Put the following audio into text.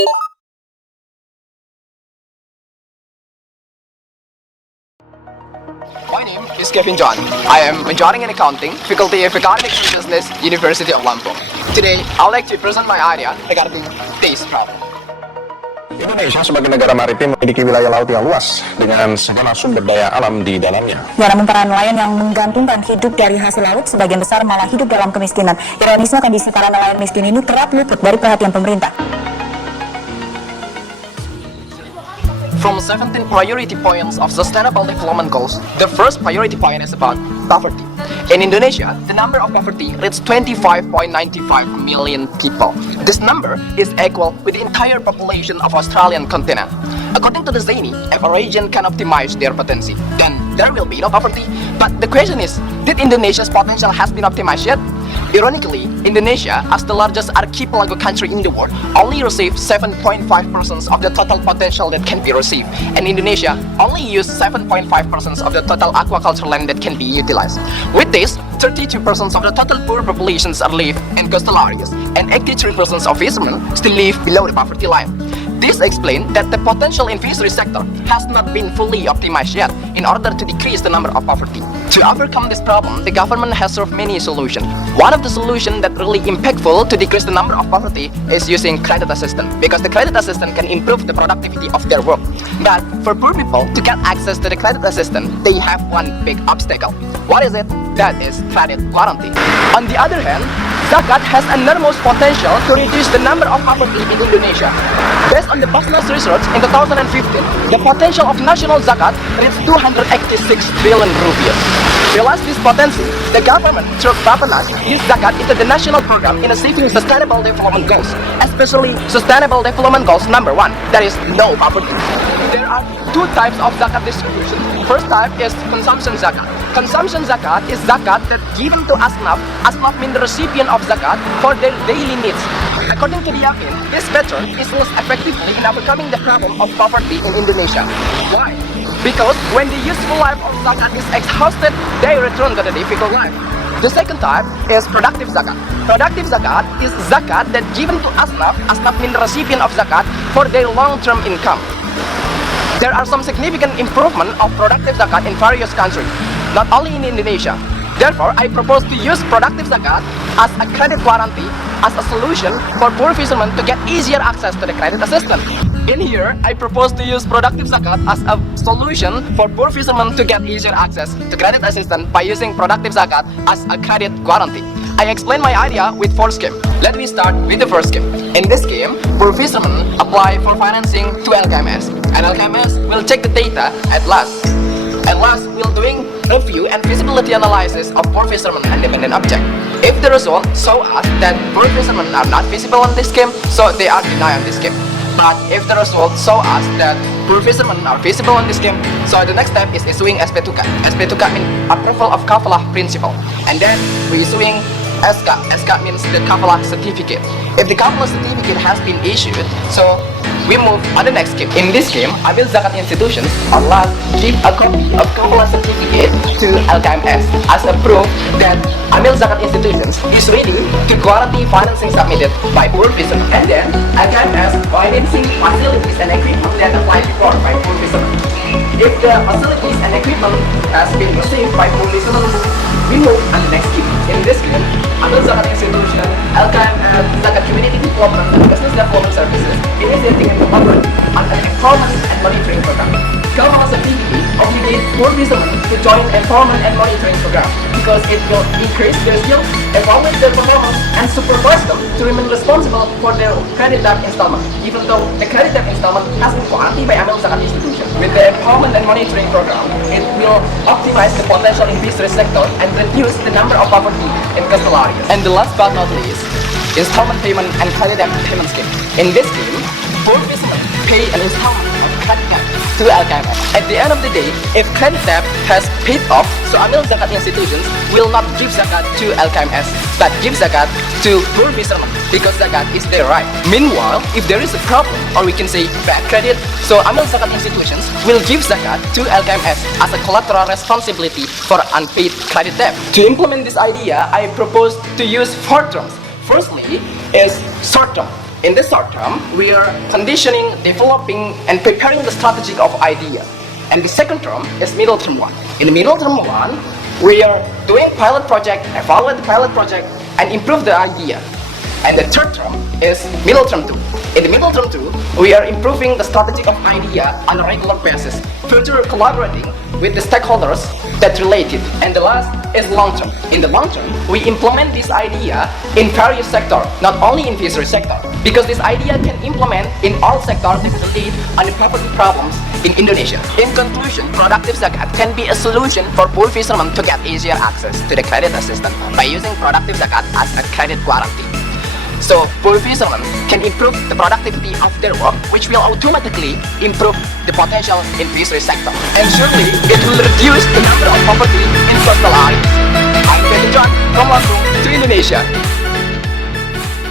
My name is Joan. I am majoring in accounting, faculty of economics and business, University of Lampung. Today, I'd like to present my idea regarding this problem. Indonesia sebagai negara maritim memiliki wilayah laut yang luas dengan segala sumber daya alam di dalamnya. Namun para nelayan yang menggantungkan hidup dari hasil laut sebagian besar malah hidup dalam kemiskinan. Ironisnya kondisi para nelayan miskin ini kerap luput dari perhatian pemerintah. From 17 priority points of Sustainable Development Goals, the first priority point is about poverty. In Indonesia, the number of poverty reached 25.95 million people. This number is equal with the entire population of Australian continent. According to the Zany, if a region can optimize their potential, then there will be no poverty. But the question is, did Indonesia's potential has been optimized yet? Ironically, Indonesia, as the largest archipelago country in the world, only receives 7.5% of the total potential that can be received. And Indonesia only uses 7.5% of the total aquaculture land that can be utilized. With this, 32% of the total poor populations are live in coastal areas, and 83% of fishermen still live below the poverty line. This explains that the potential in fishery sector has not been fully optimized yet in order to decrease the number of poverty. To overcome this problem, the government has served many solutions. One of the solutions that really impactful to decrease the number of poverty is using credit assistance, because the credit assistance can improve the productivity of their work. But for poor people to get access to the credit assistance, they have one big obstacle. What is it? That is credit guarantee. On the other hand, zakat has enormous potential to reduce the number of poverty in Indonesia. Based on the Basnas research in 2015, the potential of national zakat reached 286 trillion rupiah. To realize this potential, the government through Bapenas used zakat into the national program in achieving sustainable development goals, especially sustainable development goals number 1, that is no poverty. There are two types of zakat distribution. First type is consumption zakat. Consumption zakat is zakat that given to asnaf. Asnaf means the recipient of zakat for their daily needs. According to the Yakin, this method is used effectively in overcoming the problem of poverty in Indonesia. Why? Because when the useful life of zakat is exhausted, they return to the difficult life. The second type is productive zakat. Productive zakat is zakat that given to asnaf. Asnaf means the recipient of zakat for their long-term income. There are some significant improvement of productive zakat in various countries, not only in Indonesia. Therefore, I propose to use productive zakat as a credit guarantee as a solution for poor fishermen to get easier access to the credit assistance. In here, I propose to use productive zakat as a solution for poor fishermen to get easier access to credit assistance by using productive zakat as a credit guarantee. I explain my idea with 4 schemes. Let me start with the first scheme. In this scheme, poor fishermen apply for financing to LKMS, and LKMS will check the data at last. At last, we'll doing review and feasibility analysis of poor fishermen and dependent object. If the result show us that poor fishermen are not feasible on this scheme, so they are denied on this scheme. But if the result show us that poor fishermen are feasible on this scheme, so the next step is issuing SP2K. SP2K means approval of kafalah principle, and then we issuing SK. SK means the kafalah certificate. If the kafalah certificate has been issued, so we move on the next scheme. In this scheme, Amil Zakat institutions on last give a copy of kafalah certificate to LKMS as a proof that Amil Zakat institutions is ready to guarantee financing submitted by poor fishermen. And then LKMS financing facilities and equipment that applied before by poor fishermen. If the facilities and equipment has been received by poor fishermen, we move on the next scheme. In this scheme, Amil Zakat institution, LKMS, Zakat Community Development and Business Development Services initiating and collaborate on an empowerment and monitoring program. Government certificate obligate poor fishermen to join empowerment and monitoring program because it will increase their skills, evaluate their performance, and supervise them to remain responsible for their credit debt installment, even though the credit debt installment has been guaranteed by Amil Zakat institution. With the empowerment and monitoring program, it will optimize the potential in fisheries sector and reduce the number of poverty in coastal areas. And the last but not least, installment payment and credit debt payment scheme. In this scheme, poor fishermen pay an installment of credit debt to LKMS. At the end of the day, if credit debt has paid off, so Amil Zakat institutions will not give zakat to LKMS, but give zakat to poor fishermen because zakat is their right. Meanwhile, if there is a problem, or we can say bad credit, so Amil Zakat institutions will give zakat to LKMS as a collateral responsibility for unpaid credit debt. To implement this idea, I propose to use 4 terms. Firstly is short term. In the short term, we are conditioning, developing, and preparing the strategy of idea. And the second term is middle term one. In the middle term one, we are doing pilot project, evaluate the pilot project, and improve the idea. And the third term is middle term 2. In the middle term 2, we are improving the strategy of idea on a regular basis, further collaborating with the stakeholders that related. And the last is long term. In the long term, we implement this idea in various sectors, not only in fishery sector, because this idea can implement in all sectors that relate on the poverty problems in Indonesia. In conclusion, productive zakat can be a solution for poor fishermen to get easier access to the credit assistance by using productive zakat as a credit guarantee. So, poor fishermen can improve the productivity of their work, which will automatically improve the potential in fishery sector. And surely, it will reduce the number of poverty in coastal areas. I'm Joan from Lampung to Indonesia.